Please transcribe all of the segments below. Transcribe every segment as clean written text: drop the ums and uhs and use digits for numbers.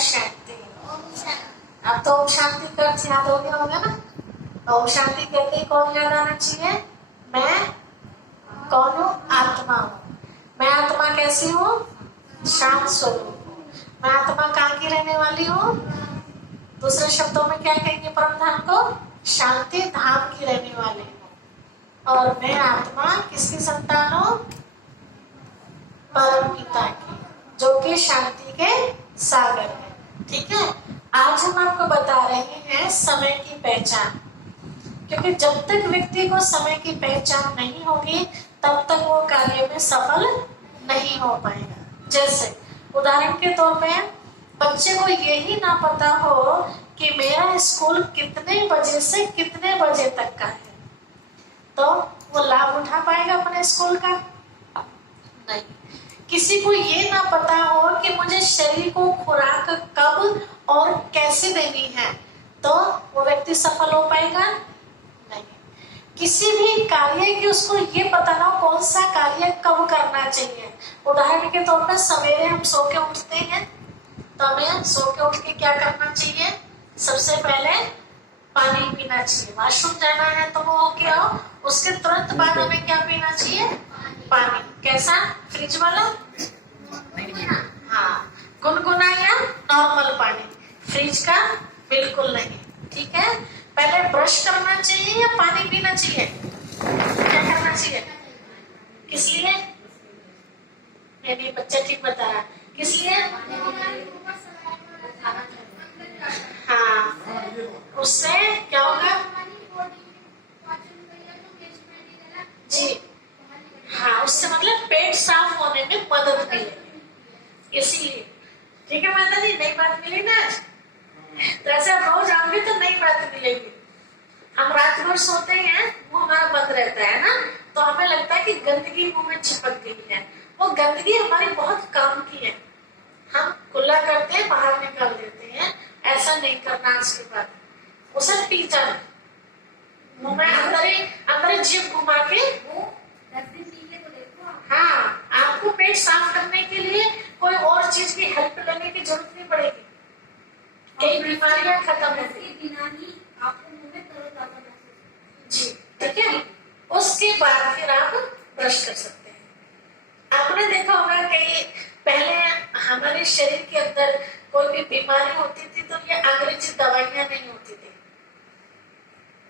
शांति। अब तो ओम शांति का अर्थ याद हो गया होगा ना। ओम शांति कहते ही कौन याद आना चाहिए? मैं कौन हूँ? आत्मा हूँ। मैं आत्मा कैसी हूँ? शांत स्वरूप हूँ। मैं आत्मा कहाँ की रहने वाली हूँ? दूसरे शब्दों में क्या कहेंगे परम धाम को? शांति धाम की रहने वाली हूँ। और मैं आत्मा किसकी संतान हूँ? परम पिता की, जो कि शांति के सागर है। ठीक है, आज हम आपको बता रहे हैं समय की पहचान, क्योंकि जब तक व्यक्ति को समय की पहचान नहीं होगी तब तक वो कार्य में सफल नहीं हो पाएगा। जैसे उदाहरण के तौर पे बच्चे को यही ना पता हो कि मेरा स्कूल कितने बजे से कितने बजे तक का है, तो वो लाभ उठा पाएगा अपने स्कूल का? नहीं। किसी को ये ना पता हो कि मुझे शरीर को खुराक कब और कैसे देनी है, तो वो व्यक्ति सफल हो पाएगा? नहीं। किसी भी कार्य की उसको ये पता ना हो कौन सा कार्य कब करना चाहिए। उदाहरण के तौर पर सवेरे हम सो के उठते हैं, तो हमें सो के उठ के क्या करना चाहिए? सबसे पहले पानी पीना चाहिए। वॉशरूम जाना है तो वो हो के आओ, उसके तुरंत बाद हमें क्या पीना चाहिए? पानी। कैसा? फ्रिज वाला? हाँ, गुनगुना या नॉर्मल पानी? फ्रिज का बिल्कुल नहीं। ठीक है, पहले ब्रश करना चाहिए या पानी पीना चाहिए? क्या करना चाहिए? किस लिए? नहीं, बच्चा ठीक बता रहा। किस लिए? हाँ, उससे क्या होगा जी? हाँ, उससे मतलब पेट साफ होने में मदद मिलेगी, इसीलिए। ठीक है माता जी, नई बात मिली ना आज? तो ऐसा रोज आओगे तो नई बात मिलेगी। हम रात भर सोते हैं, मुंह हमारा बंद रहता है ना, तो हमें लगता है कि गंदगी मुंह में चिपक गई है। वो गंदगी हमारी बहुत काम की है, हम खुला करते हैं बाहर निकाल देते हैं। ऐसा नहीं करना आज के बाद। उसे पीछा मुंह में अंदर जीभ घुमा के, हाँ, आपको पेट साफ करने के लिए कोई और चीज की हेल्प लेने की जरूरत नहीं पड़ेगी। कई बीमारियां खत्म होगी बिना ही आपको मुंह में तरोताजा महसूस जी। ठीक है, उसके बाद फिर आप ब्रश कर सकते हैं। आपने देखा होगा कि पहले हमारे शरीर के अंदर कोई भी बीमारी होती थी तो ये अंग्रेजी दवाइयां नहीं होती थी,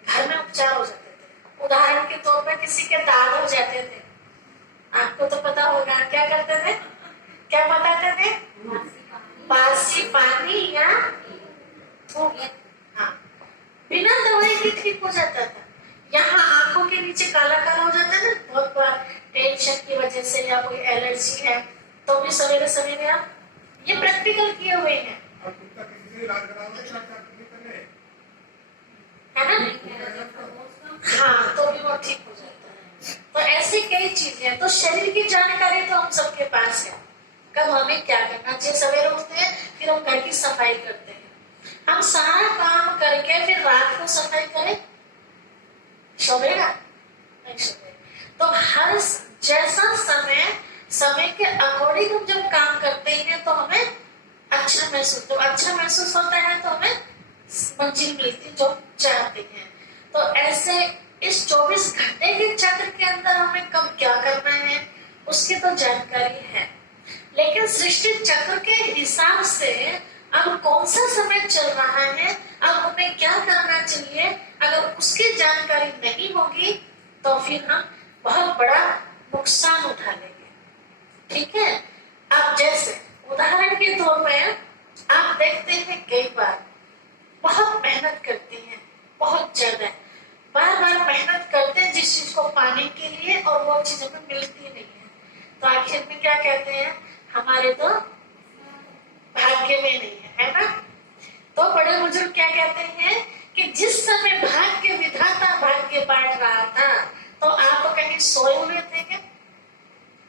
घर में उपचार हो जाते थे। उदाहरण के तौर पर किसी के दांत हो जाते थे, आपको तो पता होगा क्या करते थे? क्या बताते थे? बासी पानी या हाँ, बिना दवाई के ठीक हो जाता था। यहाँ आंखों के नीचे काला काला हो जाता है ना, बहुत बार टेंशन की वजह से या कोई एलर्जी है, तो भी सवेरे सवेरे आप ये प्रैक्टिकल किए हुए हैं, है ना? हाँ, तो भी वो ठीक हो जाता है। तो ऐसी कई चीजें, तो शरीर की जानकारी तो हम सबके पास है। कब हमें क्या करना चाहिए? सवेरे उठते हैं, फिर हम घर की सफाई करते हैं। हम सारा काम करके फिर रात को सफाई करें, सोएगा नहीं? सोएगा। तो हर जैसा समय के अकॉर्डिंग हम जब काम करते हैं तो हमें अच्छा महसूस, जब अच्छा महसूस होता है तो हमें मंजिल मिलती जो चाहते हैं। तो ऐसे इस 24 घंटे के चक्र के अंदर हमें कब क्या करना है उसकी तो जानकारी है, लेकिन सृष्टि चक्र के हिसाब से अब कौन सा समय चल रहा है, अब हमें क्या करना चाहिए, अगर उसकी जानकारी नहीं होगी तो फिर हम बहुत बड़ा नुकसान उठा लेंगे। ठीक है, अब जैसे उदाहरण के तौर पर आप देखते हैं कई बार बहुत मेहनत करते हैं, बहुत ज्यादा बार बार मेहनत करते हैं जिस चीज को पाने के लिए, और वो चीज हमें मिलती नहीं है, तो आखिर में क्या कहते हैं? हमारे तो भाग्य में नहीं है ना? तो बड़े बुजुर्ग क्या कहते हैं कि जिस समय भाग्य विधाता भाग्य बांट रहा था तो आप कहीं सोए हुए थे क्या?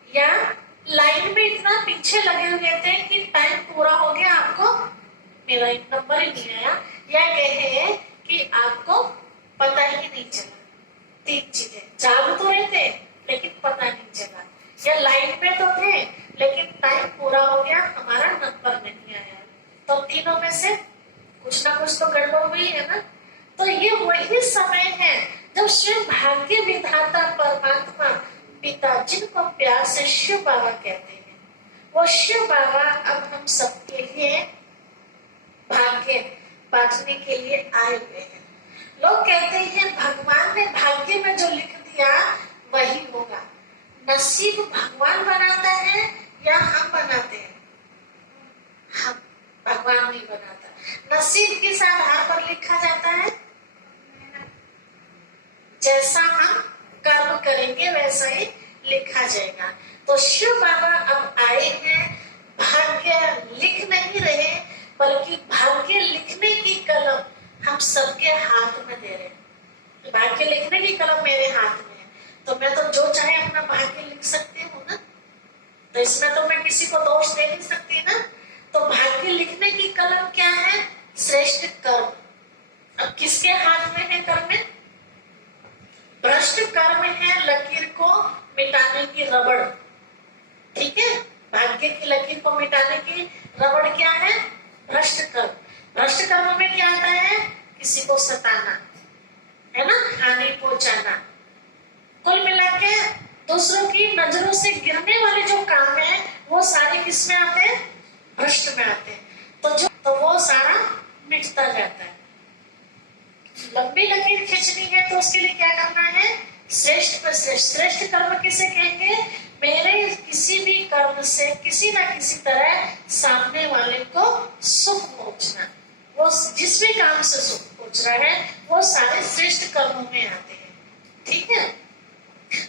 या लाइन में इतना पीछे लगे हुए थे कि टाइम पूरा हो गया, आपको मेरा एक नंबर ही नहीं आया, या कहे कि आपको पता ही नहीं चला। तीन चीजें, जाग तो रहे थे लेकिन पता नहीं चला, या लाइन में तो थे लेकिन टाइम पूरा हो गया, हमारा नंबर नहीं आया। तो स्वयं भाग्य विधाता परमात्मा पिता जिनको प्यार से शिव बाबा कहते हैं, वो शिव बाबा अब हम सबके लिए भाग्य बांटने के लिए आए हुए हैं। लोग कहते हैं भगवान ने भाग्य में जो लिख दिया वही होगा। नसीब भगवान बनाता है या हम बनाते हैं? हम, भगवान नहीं बनाता। नसीब किस आधार पर लिखा जाता है? जैसा हम कर्म करेंगे वैसा ही लिखा जाएगा। तो शिव बाबा अब आए हैं, भाग्य लिख नहीं रहे बल्कि भाग्य लिखने की कलम हम सबके हाथ में दे रहे हैं। भाग्य लिखने की कलम मेरे हाथ में है, तो मैं तो जो चाहे अपना भाग्य लिख सकती हूँ ना, तो इसमें तो मैं किसी को दोष दे नहीं सकती ना। तो भाग्य लिखने की कलम क्या है? श्रेष्ठ कर्म। अब किसके हाथ में है कर्म? भ्रष्ट कर्म है लकीर को मिटाने की रबड़। ठीक है, भाग्य की लकीर को मिटाने की रबड़ क्या है? भ्रष्ट कर्म। भ्रष्ट कर्म में क्या आता है? किसी को सताना, है ना, हानि पहुंचाना। कुल मिला के दूसरों की नजरों से गिरने वाले जो काम है वो सारे किसमें आते हैं? भ्रष्ट में आते हैं। तो वो सारा मिटता जाता है। लंबी लकीर खींचनी है तो उसके लिए क्या करना है? श्रेष्ठ पर श्रेष्ठ। श्रेष्ठ कर्म किसे कहेंगे? मेरे किसी भी कर्म से किसी ना किसी तरह सामने वाले को सुख पहुंचना, वो जिस भी काम से सुख पहुंच रहा है वो सारे श्रेष्ठ कर्मों में आते हैं। ठीक है,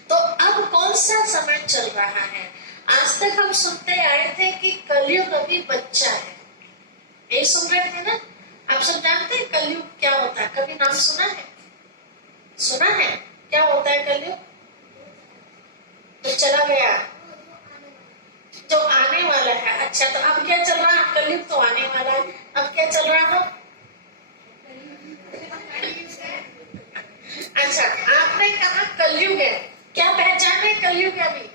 तो अब कौन सा समय चल रहा है? आज तक हम सुनते आए थे कि कलयुग अभी बच्चा है, ये सुन रहे थे ना। आप सब जानते हैं कलयुग क्या होता है? कभी नाम सुना है? सुना है क्या होता है कलयुग? तो चला गया, जो आने वाला है। अच्छा, तो अब क्या चल रहा है? कलयुग तो आने वाला है, अब क्या चल रहा है? अच्छा, आपने कहा कलयुग है, क्या पहचान है कलयुग अभी?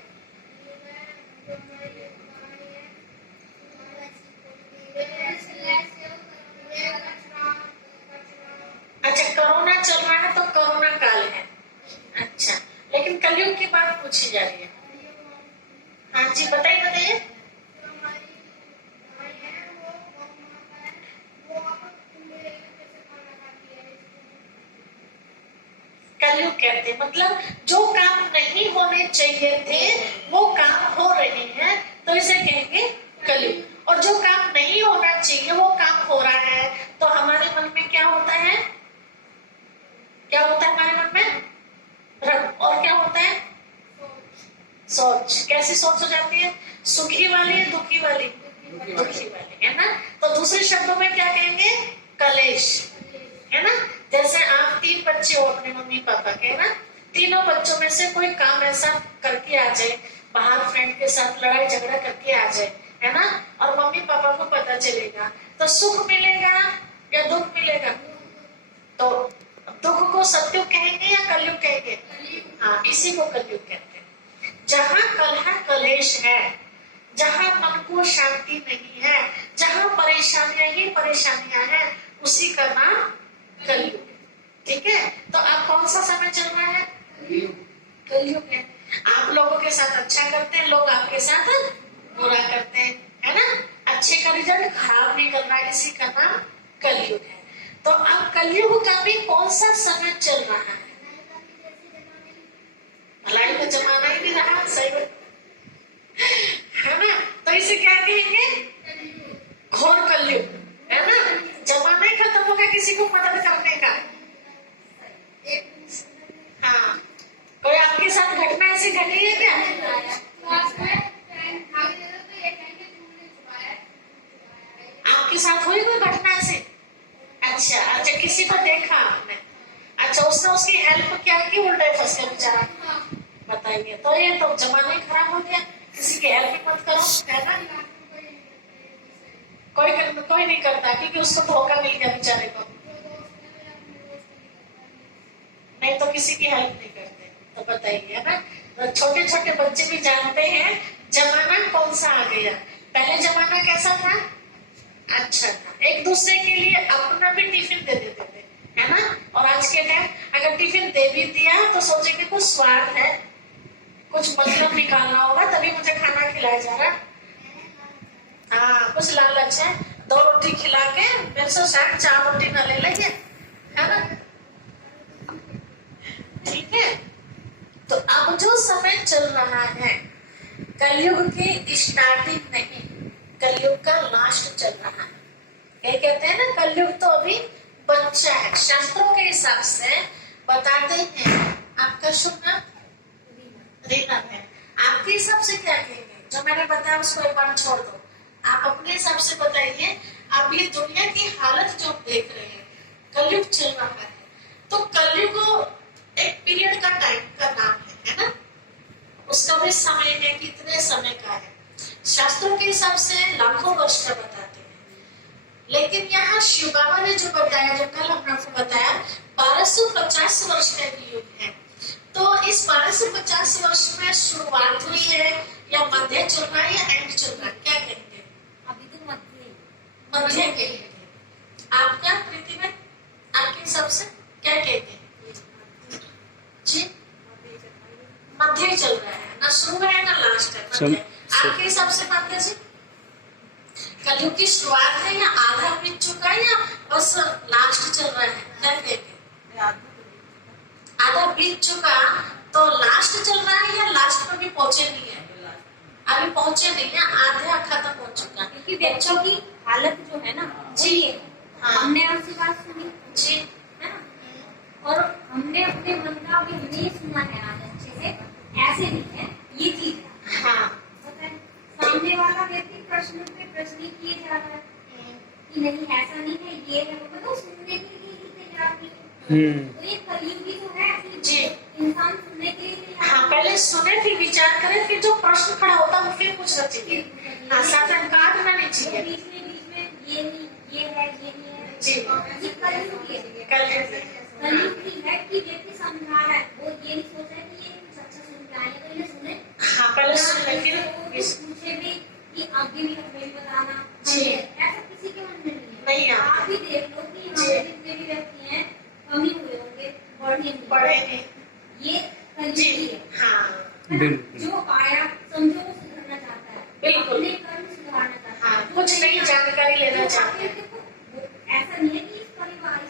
अच्छा, कोरोना चल रहा है तो कोरोना काल है। अच्छा, लेकिन कलयुग की बात पूछी जा रही है। हाँ जी, बताइए बताइए। कलयुग कहते हैं मतलब जो काम नहीं होने चाहिए थे वो काम हो रहे हैं, तो इसे कहेंगे कलयुग। और जो काम नहीं होना चाहिए वो काम हो रहा है, तो हमारे मन में क्या होता है? क्या होता है हमारे मन में? भ्रम। और क्या होता है? सोच। कैसी सोच हो जाती है? सुखी वाली, दुखी वाली? दुखी वाली, है ना। तो दूसरे शब्दों में क्या कहेंगे? कलेश, है ना। जैसे आप 3 बच्चे हो अपने मम्मी पापा के, ना, तीनों बच्चों में से कोई काम ऐसा करके आ जाए, बाहर फ्रेंड के साथ लड़ाई झगड़ा करके आ जाए, है ना, और मम्मी पापा को पता चलेगा, तो सुख मिलेगा या दुख मिलेगा? तो दुख को सत्युग कहेंगे या कलयुग कहेंगे? हाँ, इसी को कलयुग कहते हैं। जहाँ कलह कलेश है, जहाँ मन को शांति नहीं है, जहाँ परेशानियां ही परेशानियां हैं, उसी का नाम कलयुग। ठीक है, तो अब कौन सा समय चल रहा है? कलयुग है। आप लोगों के साथ अच्छा करते हैं, लोग आपके साथ बुरा करते हैं, है ना। अच्छे का रिजल्ट खराब नहीं करना, इसी का नाम कलयुग है। तो अब कलयुग का भी कौन सा समय चल रहा है? भलाई का जमाना ही नहीं रहा, सही है ना। तो इसे क्या कहेंगे? घोर कलयुग, है ना। जमाना ही खत्म हो गया किसी को मदद करने का। हाँ, कोई आपके साथ घटना ऐसी घटी है क्या? आपके साथ हुई कोई घटना ऐसी? अच्छा अच्छा, किसी को देखा आपने? अच्छा, उसने उसकी हेल्प क्या की? उल्टे फंस गया बेचारा। बताइए, तो ये तो जमाना ही खराब हो गया। किसी की हेल्प मत करो, है ना। कोई नहीं करता क्योंकि उसको धोखा मिल गया बेचारे को। नहीं तो किसी की हेल्प नहीं करते। तो बताइए ना, तो छोटे छोटे बच्चे भी जानते हैं जमाना कौन सा आ गया। पहले जमाना कैसा था? अच्छा था, एक दूसरे के लिए अपना भी टिफिन दे देते थे, है ना। और आज के टाइम अगर टिफिन दे भी दिया तो सोचेंगे कुछ स्वार्थ है, कुछ मतलब निकालना होगा तभी मुझे खाना खिलाया जा रहा है। हाँ, कुछ लालच है, 2 रोटी खिला के मेरे से शायद 4 रोटी ना ले लेंगे, है ना। ठीक है, तो अब जो समय चल रहा है कलयुग की स्टार्टिंग नहीं, कलयुग का लास्ट चल रहा है। ये कहते हैं ना कलयुग तो अभी बच्चा है। शास्त्रों के हिसाब से बताते हैं। आपका शुभ नाम रीना है। आपके हिसाब से क्या कहेंगे? जो मैंने बताया उसको एक बार छोड़ दो, आप अपने हिसाब से बताइए। अब ये दुनिया की हालत जो देख रहे हैं, कलयुग चल रहा है, तो कलयुग एक पीरियड का टाइम का नाम है ना। उसका भी समय है, कितने समय का है। शास्त्रों के हिसाब से लाखों वर्ष का बताते हैं, लेकिन यहाँ शिव बाबा ने जो बताया, जो कल हमने आपको बताया, 1250 वर्ष का युग है। तो इस 1250 वर्ष में शुरुआत हुई है या मध्य चल रहा है या एंड चल रहा है, क्या कहते हैं? अभी तो मध्य के लिए। आपका प्रीति में आपके हिसाब से क्या कहते हैं जी? मध्य चल रहा है, ना शुरू है ना लास्ट है, मध्य। आपके हिसाब से मध्य जी कलयुग की शुरुआत है या आधा बीत चुका है या बस लास्ट चल रहा है, क्या कहते हैं? आधा बीत चुका तो लास्ट चल रहा है या लास्ट पर भी पहुंचे नहीं है? अभी पहुंचे नहीं है, आधा खत्म हो चुका है। क्योंकि बच्चों की हालत जो है ना जी, हाँ। हमने आपसे बात सुनी जी, है ना, और हमने अपने मन का भी हमने ये सुना है आज अच्छे से, ऐसे नहीं है ये चीज है। हाँ, पता है सामने वाला व्यक्ति प्रश्न पे प्रश्न किए जा रहा है कि नहीं ऐसा नहीं है, ये है वो, मतलब सुनने के लिए कितने जाती है। तो ये कलयुग की जो है जी, इंसान सुनने के लिए हाँ, पहले सुने फिर विचार करें, फिर जो प्रश्न खड़ा होता है फिर पूछना चाहिए। हाँ, साधन काटना नहीं चाहिए। बीच में ये नहीं, ये है, ये नहीं है जी, ये कलयुग की है। कलयुग की है कि व्यक्ति समझा है, वो ये नहीं सोच रहा है कि ये कुछ अच्छा सुन के आए तो इन्हें सुने। हाँ, पहले सुने फिर पूछे भी कि आगे भी हमें बताना जी। ऐसा किसी के मन में नहीं नहीं है। है। आप भी देख लो कि हमारे जितने भी व्यक्ति हैं कमी हुए होंगे, बढ़े नहीं। ये कलयुग जी, ही है। हाँ, जो आया समझो वो सुधरना चाहता है, बिल्कुल। अपने कर्म सुधारना चाहता है। हाँ, कुछ नई जानकारी लेना चाहते हैं। ऐसा नहीं है कि इस परिवार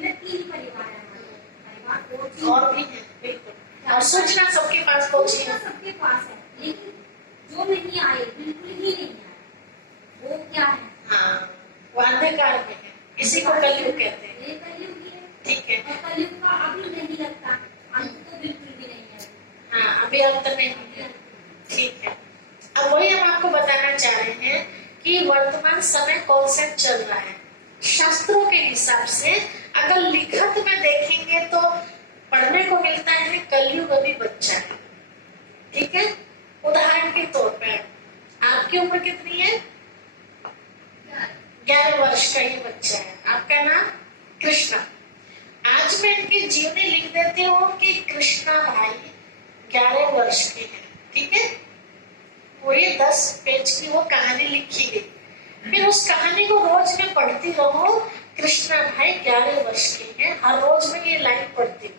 में 3 परिवार है हमारे, परिवार और भी है, बिल्कुल। और सूचना सबके पास पहुंची है। सबके पास है, लेकिन जो नहीं आए, बिल्कुल ही नहीं आए, वो क्या है? हाँ, वो अंधकार में है, इसी को कलयुग कहते हैं। ये कलयुग ही है। ठीक है। और कलयुग का अभी नहीं लगता, अंत तो बिल्कुल भी नहीं है। हाँ, अभी अंत नहीं है। ठीक है, अब वही हम आपको बताना चाह रहे हैं कि वर्तमान समय कौन सा चल रहा है। शास्त्रों के हिसाब से अगर लिखत में देखेंगे तो पढ़ने को मिलता है कलयुग अभी बच्चा है। ठीक है, उदाहरण के तौर पर आपकी उम्र कितनी है? 11 वर्ष का ये बच्चा है। आपका नाम कृष्णा। आज मैं इनकी जीवनी लिख देती हूँ कि कृष्णा भाई 11 वर्ष के हैं। ठीक है, पूरी 10 पेज की वो कहानी लिखी गई। फिर उस कहानी को रोज में पढ़ती रहूं। कृष्णा भाई 11 वर्ष के हैं, हर रोज में ये लाइन पढ़ती हूँ।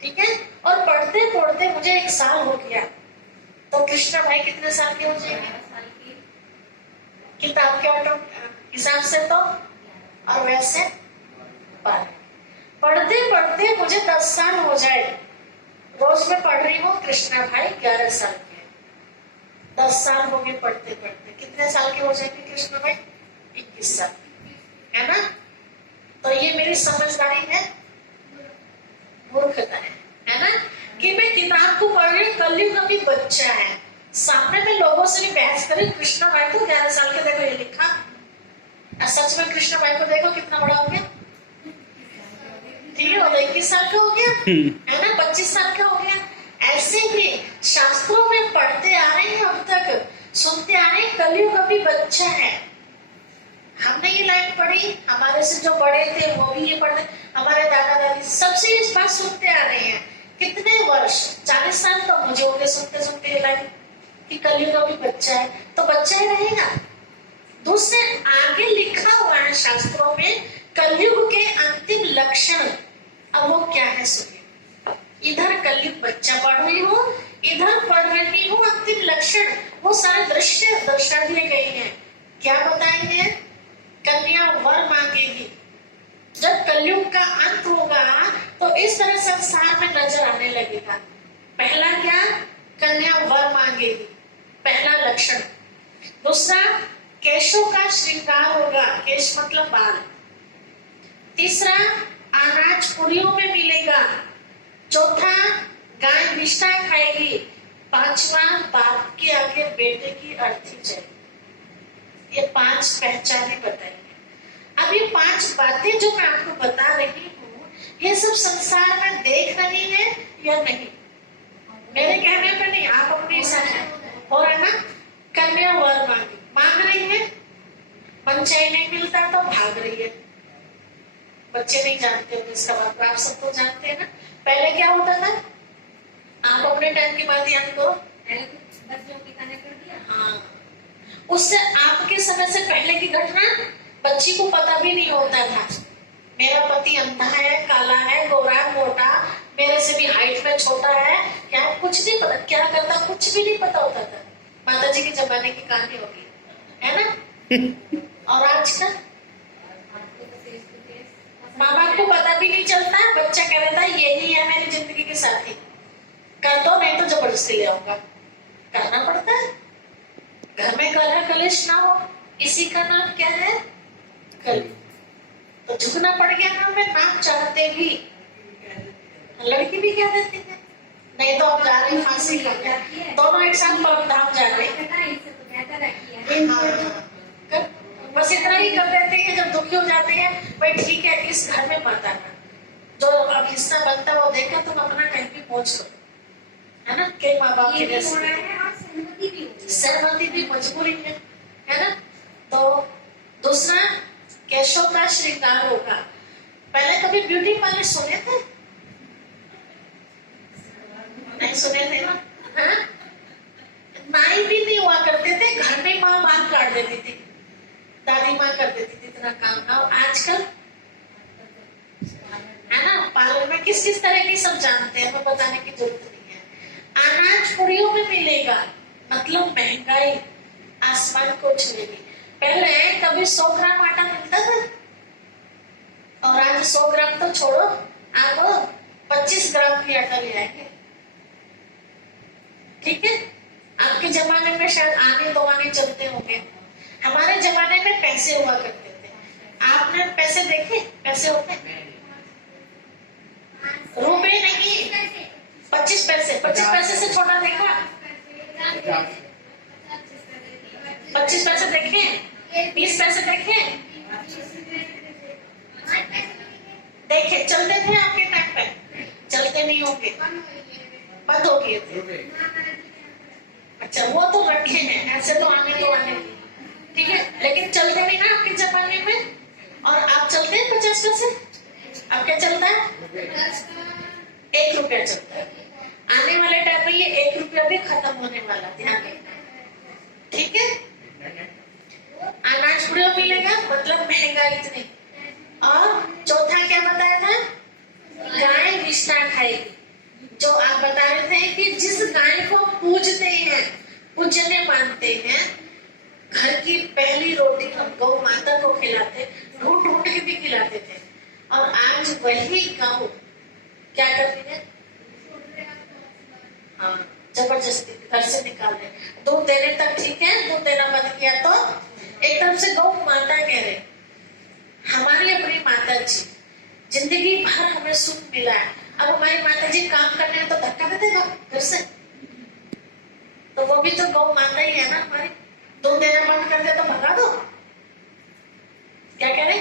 ठीक है, और पढ़ते पढ़ते मुझे 1 साल हो गया, तो कृष्णा भाई कितने साल के हो जाएंगे? किताब के ऑटो हिसाब से तो, और वैसे 12। पढ़ते पढ़ते मुझे 10 साल हो जाए, रोज में पढ़ रही हूँ। कृष्णा भाई 11 साल के, 10 साल हो गए पढ़ते पढ़ते। कितने साल के हो जाएंगे कृष्णा भाई? 21 साल, है ना। तो ये मेरी समझदारी है, मूर्खता है ना, कि मैं किताब को पढ़ रही हूँ, कलयुग अभी बच्चा है। सामने में लोगों से भी बहस करें, कृष्णा भाई को 11 साल के देखो ये लिखा, सच में कृष्णा भाई को देखो कितना बड़ा हो गया। ठीक है, 21 साल का हो गया, है ना, 25 साल का हो गया। ऐसे ही शास्त्रों में पढ़ते आ रहे हैं, अब तक सुनते आ रहे हैं, कलयुग अभी बच्चा है। हमने ये लाइन पढ़ी, हमारे से जो बड़े थे वो भी ये पढ़ते, हमारे दादा दादी सबसे इस बात सुनते आ रहे हैं। कितने वर्ष, 40 साल तो मुझे हो गए सुनते सुनते ये लाइन कि कलयुग अभी बच्चा है, तो बच्चा ही रहेगा। दूसरे आगे लिखा हुआ है शास्त्रों में, कलयुग के अंतिम लक्षण अब वो क्या है सुनिए। इधर कलयुग बच्चा पढ़ रही हूँ, इधर पढ़ रही हूँ अंतिम लक्षण, वो सारे दृश्य दर्शा दिए गए हैं। क्या बताएंगे? कन्या वर मांगेगी। जब कलयुग का अंत होगा तो इस तरह संसार में नजर आने लगेगा। पहला क्या? कन्या वर मांगेगी, पहला लक्षण। दूसरा, केशों का श्रृंगार होगा, केश मतलब बाल। तीसरा, अनाज पुड़ियों में मिलेगा। चौथा, गाय विष्ठा खाएगी। पांचवा, बाप के आगे बेटे की अर्थी जाएगी। ये 5 पहचाने बताइए। अब ये 5 बातें जो मैं आपको बता रही हूँ, ये सब संसार में देख रही है या नहीं? मेरे कहने पे नहीं, आप अपने हिसाब हो रहा है ना। कन्या वर मांग रही है, पंचायत नहीं मिलता तो भाग रही है। बच्चे नहीं जानते होंगे इसका बात, आप सब तो जानते हैं ना। पहले क्या होता था, आप अपने टाइम की बात याद करो। हाँ, उससे आपके समय से पहले की घटना बच्ची को पता भी नहीं होता था। मेरा पति अंधा है, काला है, गोरा मोटा, मेरे से भी हाइट में छोटा है, क्या कुछ नहीं पता, क्या करता कुछ भी नहीं पता होता था। माता जी के जमाने की कहानी होगी, है ना। और आज का माँ बाप को पता भी नहीं चलता, बच्चा कह रहा था यही है मेरी जिंदगी के साथी, कर दो नहीं तो जबरदस्ती ले आऊंगा। करना पड़ता है। घर में कलह कलेश ना हो, इसी का नाम क्या है? कल। तो झुकना पड़ गया ना, मैं नाम चाहते भी। लड़की भी क्या देती है, नहीं तो आप जा रहे फांसी का, दोनों एक साथ धाम जा रहे। बस इतना ही कर देते हैं जब दुखी हो जाते हैं, भाई ठीक है इस घर में मत आना, जो अब हिस्सा बनता है वो देकर तुम अपना कहीं भी पहुंच लो, है ना। कई माँ बाप की सहमति भी मजबूरी है ना। तो दूसरा, केशों का श्रृंगार होगा। पहले कभी ब्यूटी पार्लर सुने थे? नहीं सुने थे ना। हाँ? नाई भी नहीं हुआ करते थे, घर में माँ बाल काट देती थी, दादी माँ कर देती थी इतना काम। और आजकल है ना, पार्लर में किस किस तरह की सब जानते हैं, हमें बताने की जरूरत नहीं है। अनाज पुड़ियों में मिलेगा, मतलब महंगाई आसमान को छुएगी। पहले कभी 100 ग्राम आटा मिलता था, और आज 100 ग्राम तो छोड़ो, आप 25 ग्राम की आटा ले आएंगे। ठीक है, आपके जमाने में शायद आने दो आने चलते होंगे, हमारे जमाने में पैसे हुआ करते थे। आपने पैसे देखे? पैसे होते रुपए नहीं, 25 पैसे। 25 पैसे से छोटा देखा? 25 पैसे देखे? 20 पैसे देखे? देखे चलते थे आपके टाइम पे? चलते नहीं होंगे, बंद हो गए थे। अच्छा, वो तो रखे हैं, ऐसे तो आने तो आने, ठीक है, लेकिन चलते नहीं ना आपके जमाने में। और आप चलते हैं 50 पैसे? अब क्या चलता है? 1 रुपया चलता है। आने वाले टाइम में ये 1 रुपया भी खत्म होने वाला, ध्यान रखना, ठीक है। अनाज पुड़ियों मिलेगा, मतलब महंगाई इतनी। और चौथा क्या बताया था? गाय विष्ठा खाएगी। जो आप बता रहे थे कि जिस गाय को पूजते हैं, पूजने मानते हैं, घर की पहली रोटी हम गौ माता को खिलाते, ढूंढ ढूंढ के भी खिलाते थे। और आज वही गौ क्या कर रही है? हाँ, जबरदस्ती घर से निकाल रहे। दूध देने तक ठीक है, दूध देना बंद किया तो एक तरफ से गौ माता कह रहे, हमारी अपनी माता जी, जिंदगी भर हमें सुख मिला है, अब हमारी माता जी काम करने में तो धक्का दे देगा घर से, तो वो भी तो गौ माता ही है ना हमारी। दूध देना बंद कर दे तो भगा दो। क्या कह रहे?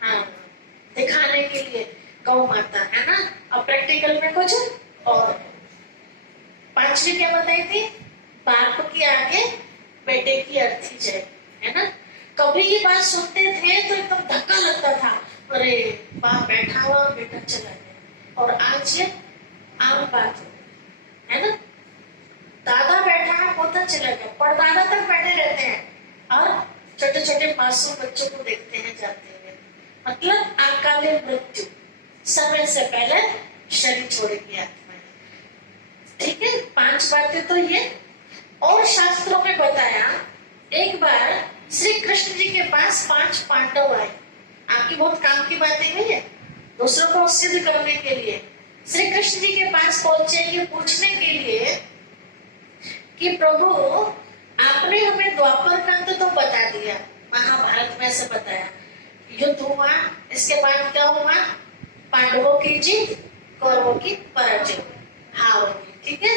हाँ, दिखाने के लिए गौ माता है ना। अब प्रैक्टिकल में कुछ और। पांचवी क्या बताई थी? बाप के आगे बेटे की अर्थी जाए, है ना। कभी ये बात सुनते थे तो एकदम धक्का लगता था, अरे बाप बैठा हुआ और बेटा चला गया। और आज ये आम बात है ना, दादा बैठा है पोता चला गया, परदादा तक बैठे रहते हैं और छोटे छोटे मासूम बच्चों को देखते हैं जाते हुए, मतलब अकाले मृत्यु, समय से पहले शरीर छोड़ेगी आत्मा। ठीक है, 5 बातें तो ये। और शास्त्रों में बताया, एक बार श्री कृष्ण जी के पास 5 पांडव आए। आपकी बहुत काम की बातें हुई है, दूसरों को सिद्ध करने के लिए श्री कृष्ण जी के पास पहुंचे, ये पूछने के लिए कि प्रभु आपने हमें द्वापर का अंत तो बता दिया, महाभारत में से बताया, युद्ध हुआ, इसके बाद क्या हुआ, पांडवों की जीत, कौरवों की पराजय, हार होगी। ठीक है,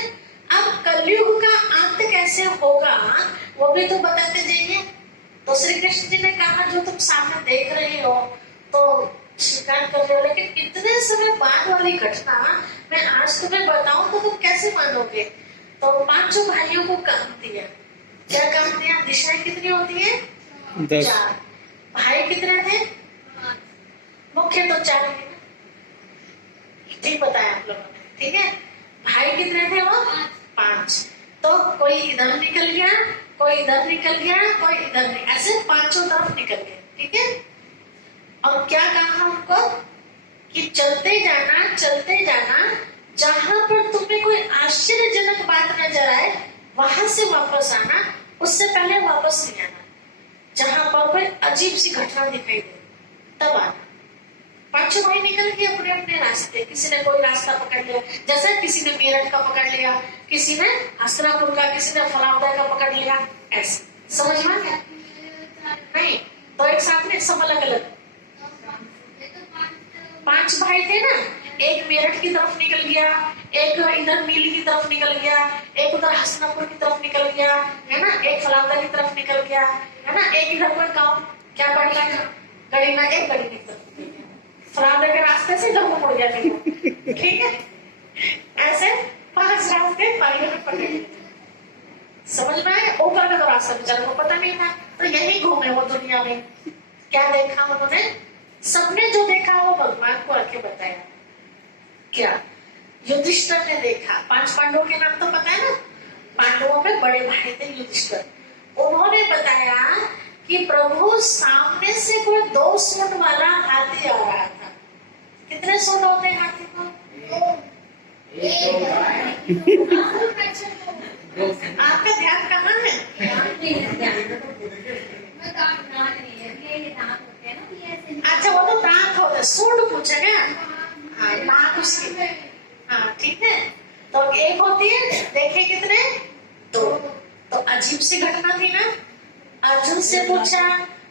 अब कलयुग का अंत कैसे होगा वो भी तो बताते जाइए। तो श्री कृष्ण जी ने कहा जो तुम सामने देख रहे हो तो स्वीकार कर रहे हो, लेकिन इतने समय बाद वाली घटना मैं आज तुम्हें बताऊं तो तुम कैसे मानोगे। तो 5 भाइयों को काम दिया। क्या काम दिया? दिशाएं कितनी होती है? 4। भाई कितने थे? मुख्य तो 4 है, ठीक बताया आप लोगों ने। ठीक है, भाई कितने थे वो? 5। तो कोई इधर निकल गया, कोई इधर निकल गया, कोई इधर निकल, ऐसे 5 तरफ निकल गए। ठीक है, और क्या कहा उनको कि चलते जाना, जहां पर तुम्हें कोई आश्चर्यजनक बात नजर आए वहां से वापस आना, उससे पहले वापस नहीं आना। जहां पर कोई अजीब सी घटना दिखाई दे तब आना। 5 भाई निकल गए अपने अपने रास्ते, किसी ने कोई रास्ता पकड़ लिया, जैसे किसी ने मेरठ का पकड़ लिया, किसी ने हसनापुर का, किसी ने फलावदा का पकड़ लिया, ऐसे। समझ में आया? नहीं तो एक साथ में सब अलग अलग 5 भाई थे ना, एक मेरठ की तरफ निकल गया, एक इधर मीली की तरफ निकल गया, एक उधर हसनापुर की तरफ निकल गया, है ना, एक फलावदा की तरफ निकल गया, है ना, एक इधर कोई गाँव क्या पड़ गया, गढ़ीना, एक गढ़ी की तरफ, फलावदा के रास्ते से इधर को मुड़ गया देखो। ठीक है, ऐसे 5 रास्ते भाइयों ने पकड़ लिए। समझ में आया? ऊपर का तो रास्ता बेचारे को पता नहीं था, तो यही घूमे वो दुनिया में। क्या देखा उन्होंने? सबने जो देखा वो भगवान को आके बताया। क्या? युधिष्ठिर ने देखा। 5 पांडवों के नाम तो पता है ना, पांडवों में बड़े भाई थे युधिष्ठिर। उन्होंने बताया कि प्रभु सामने से कोई 2 सूंड वाला हाथी आ रहा था। कितने सूंड होते हैं हाथी को? आपका ध्यान कहाँ है? अच्छा, वो तो दांत होते, सूंड पूछे क्या? हाँ, नाक उसकी। हाँ ठीक है, तो एक होती है, देखे कितने? 2। तो अजीब सी घटना थी ना। अर्जुन से पूछा,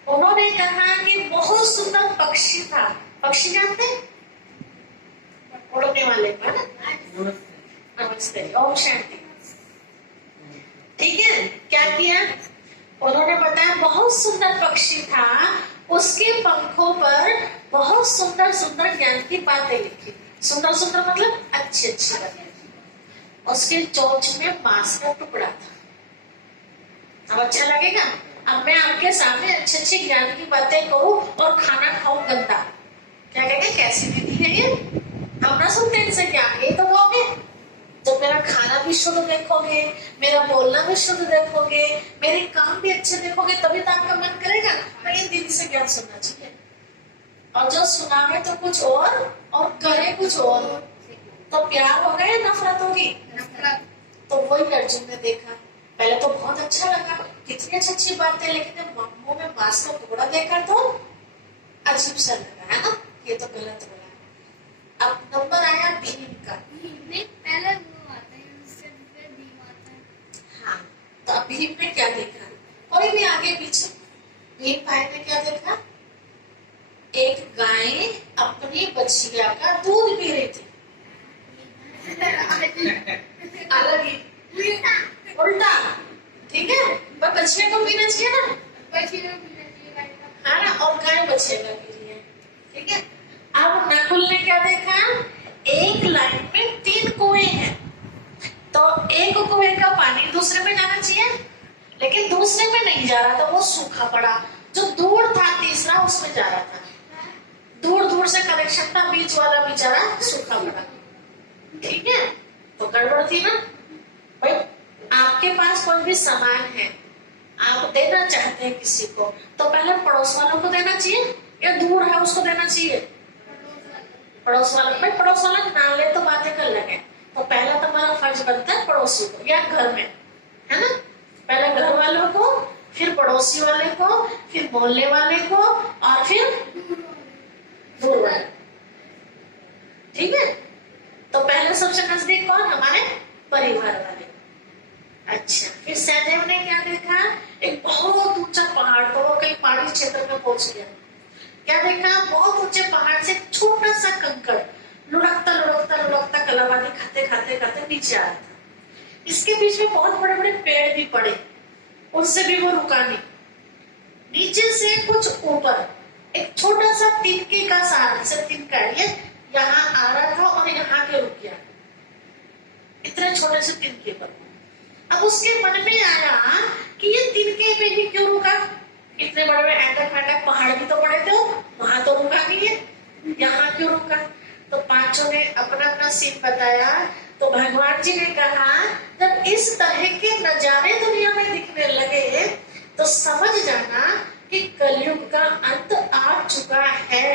उन्होंने कहा कि बहुत सुंदर पक्षी था। पक्षी जानते हैं? उड़ने वाले पर। नमस्ते, ओम शांति। ठीक है, क्या किया उन्होंने बताया? बहुत सुंदर पक्षी था, उसके पंखों पर बहुत सुंदर सुंदर ज्ञान की बातें लिखी। सुंदर सुंदर मतलब अच्छी अच्छी बातें। उसके चोंच में मांस का टुकड़ा था। अब अच्छा लगेगा? अब मैं आपके सामने अच्छे अच्छे ज्ञान की बातें करूं और खाना खाऊं गंदा, क्या कहेंगे? कैसी विधि है ये? हम ना सुनते इनसे ज्ञान, ये तो कहोगे जब मेरा खाना भी शुद्ध देखोगे, मेरा बोलना भी शुद्ध देखोगे, मेरे काम भी अच्छे देखोगे, तभी तो आपका मन करेगा इन दिन से ज्ञान सुनना चाहिए। और जो सुनावे तो कुछ और करे कुछ और, तो प्यार होगा या नफरत होगी? नफरत। तो वही अर्जुन ने देखा। पहले तो बहुत अच्छा लगा, कितनी अच्छी अच्छी बातें, लेकिन जब मुंह में मांस का टुकड़ा देखा तो अजीब सा लगा, है ना, ये तो गलत बोला। अब नंबर आया भीम का। पहले वो आता है, उससे फिर भीम आता है। हाँ, तो अब भीम ने क्या देखा? कोई भी आगे पीछे। भीम भाई ने क्या देखा? एक गाय अपनी बछिया का दूध पी रही थी। अलग ही उल्टा। ठीक है, पर बछिया को पीना चाहिए ना, बछिया को पीना चाहिए, है ना, और गाय बछिया का पी रही है। ठीक है, अब नकुल ने क्या देखा? एक लाइन में 3 कुएं हैं, तो एक कुएं का पानी दूसरे में जाना चाहिए, लेकिन दूसरे में नहीं जा रहा था, वो सूखा पड़ा। जो दूर था तीसरा, उसमें जा रहा था। दूर दूर से कनेक्शन था, बीच वाला बेचारा सूखा पड़ा। ठीक है, तो गड़बड़ थी ना भाई। आपके पास कोई भी सामान है, आप देना चाहते हैं किसी को, तो पहले पड़ोस वालों को देना चाहिए या दूर है उसको देना चाहिए? पड़ोस वाला। भाई पड़ोस वाला ना ले तो बातें कर लगे, तो पहला तुम्हारा फर्ज बनता है पड़ोसी को या घर में, है ना? पहले घर वालों को, फिर पड़ोसी वाले को, फिर मोहल्ले वाले को, और फिर दूर वाले। ठीक है? तो पहले सबसे नजदीक कौन? हमारे परिवार वाले। अच्छा, फिर सहदेव ने क्या देखा? एक बहुत ऊंचा पहाड़, तो वो कहीं पहाड़ी क्षेत्र में पहुंच गया। क्या देखा? बहुत ऊंचे पहाड़ से छोटा सा कंकड़ लुढ़कता लुढ़कता लुढ़कता कलाबादी खाते खाते खाते नीचे आ रहा था। इसके बीच में बहुत बड़े बड़े पेड़ भी पड़े, उससे भी वो रुका नहीं। नीचे से कुछ ऊपर एक छोटा सा तिनके का सहारा से तिनका ये यहाँ आ रहा था और यहाँ के रुक गया, इतने छोटे से तिनके पर। अब उसके मन में आया कि ये तिनके पे ही क्यों रुका? इतने बड़े बड़े एंटक मैंटक पहाड़ भी तो बड़े थे, वहां तो रुका नहीं है, यहाँ क्यों रुका? तो पांचों ने अपना अपना सीन बताया। तो भगवान जी ने कहा, जब इस तरह के नजारे दुनिया में दिखने लगे तो समझ जाना कि कलयुग का अंत आ चुका है।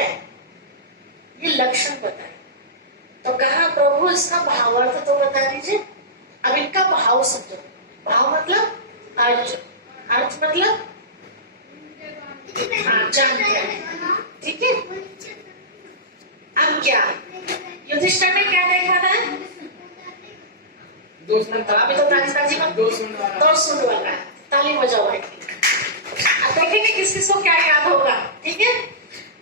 ये लक्षण बताए। तो कहा, प्रभु इसका भावार्थ तो बता दीजिए। अब इनका भाव समझो। भाव मतलब अर्थ, अर्थ मतलब जान गया। ठीक है? अब क्या युधिष्ठिर ने क्या देखा था? अभी तो ताजी दो सुन वाला है, ताली बजाओ। अब देखेंगे किस किस को क्या याद होगा। ठीक है?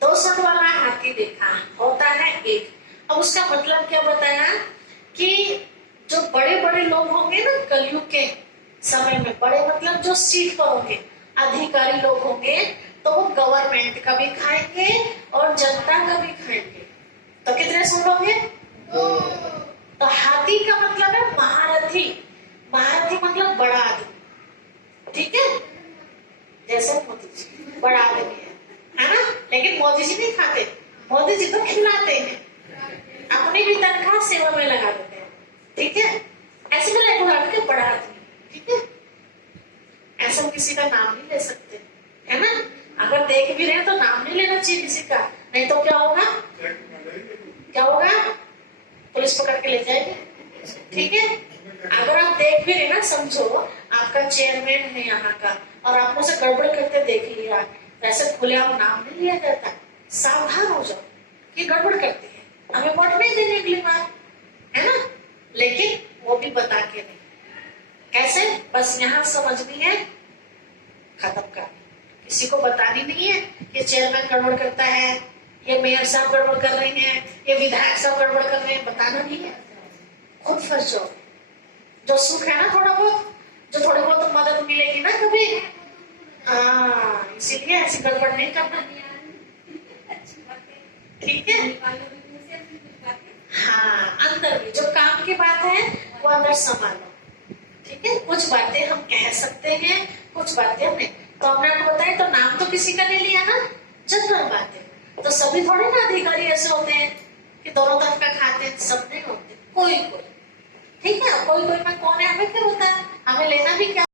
2 सूंड वाला हाथी देखा, होता है एक। अब उसका मतलब क्या बताया कि जो बड़े बड़े लोग होंगे ना कलयुग के समय में, बड़े मतलब जो सीट पर होंगे, अधिकारी लोग होंगे, तो वो गवर्नमेंट का भी खाएंगे और जनता का भी खाएंगे। तो कितने सूंड होंगे? 2। तो हाथी का मतलब है महारथी। महारथी मतलब बड़ा आदमी। ठीक है? जैसे मोदी जी बड़ा आदमी है ना? लेकिन मोदी जी नहीं खाते, मोदी जी तो खिलाते हैं, अपनी भी तनख्वाह सेवा में लगा देते हैं। ठीक है? ऐसे में उदाहरण के बड़ा आदमी। ठीक है? ऐसा किसी का नाम नहीं ले सकते, है ना? अगर देख भी रहे तो नाम नहीं लेना चाहिए किसी का, नहीं तो क्या होगा? क्या होगा? पुलिस पकड़ के ले जाएगी। ठीक है? अगर आप देख भी रहे ना, समझो आपका चेयरमैन है यहाँ का और आप मुझसे गड़बड़ करते देख लिया, वैसे खुले आप नाम नहीं लिया जाता। सावधान हो जाओ कि गड़बड़ करती है, हमें वोट नहीं देने अगली बार, है ना? लेकिन वो भी बता के नहीं। कैसे? बस यहाँ समझनी है, खत्म करनी। किसी को बतानी नहीं है कि चेयरमैन गड़बड़ करता है, ये मेयर साहब गड़बड़ कर रहे हैं, ये विधायक साहब गड़बड़ कर रहे हैं, बताना नहीं है। खुद फंस जाओ। जो सुख है ना थोड़ा बहुत, जो थोड़ी बहुत मदद मिलेगी ना कभी, इसीलिए ऐसी गड़बड़ नहीं करना। ठीक है? हाँ, अंदर में जो काम की बात है वो अंदर संभालो। ठीक है? कुछ बातें हम कह सकते हैं, कुछ बातें हम नहीं। तो हमने आपको बताया, तो नाम तो किसी का नहीं लिया ना, जनरल बातें। तो सभी थोड़े ना अधिकारी ऐसे होते हैं कि दोनों तरफ का खाते हैं, सब नहीं होते, कोई कोई। ठीक है? कोई कोई में कौन है हमें क्या होता है, हमें लेना भी क्या